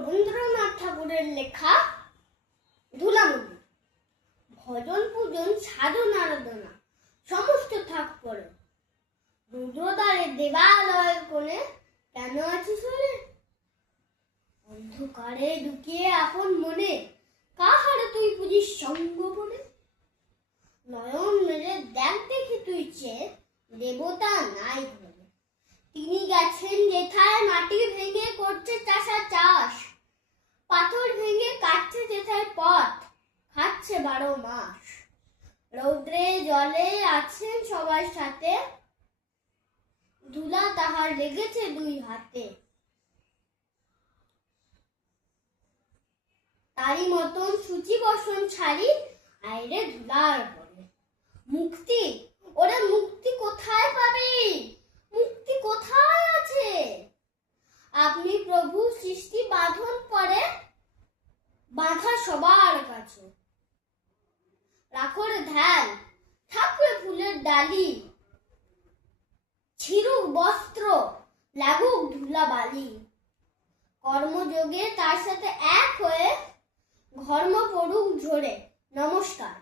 রবীন্দ্রনাথ ঠাকুরের লেখা ধুলামন্দির। ভজন পূজন সাধন আরাধনা সমস্ত থাক পড়ে, রুদ্রদ্বারে দেবালয়ের কোণে কেন আছিস ওরে? অন্ধকারে ঢুকিয়ে আপন মনে কাহারে তুই পুজিস সঙ্গ বলে? নয়ন মেলে দেখ দেখি তুই চেয়ে, দেবতা নাই ঘরে। তিনি গেছেন যেথায় মাটি ভেঙে করছে চাষা চাষ, পাথর ভেঙে কাটছে যেথায় পথ, খাচ্ছে 12 মাস। রৌদ্রে জলে আছেন সবার সাথে, ধুলা তাহার লেগেছে 2 হাতে। তারই মতন সূচি বসন ছাড়ি আইরে ধুলার পরে। মুক্তি, ওরে মুক্তি কোথায় পাবি? মুক্তি কোথায় আছে? আপনি প্রভু সৃষ্টি বাঁধন পরে বাঁধা সবার কাছে। রাখরে ধ্যান, থাকবে ফুলের ডালি, ছিড়ুক বস্ত্র, লাগুক ধুলা বালি। কর্মযোগে তার সাথে এক হয়ে ঘর্ম পড়ুক ঝরে। নমস্কার।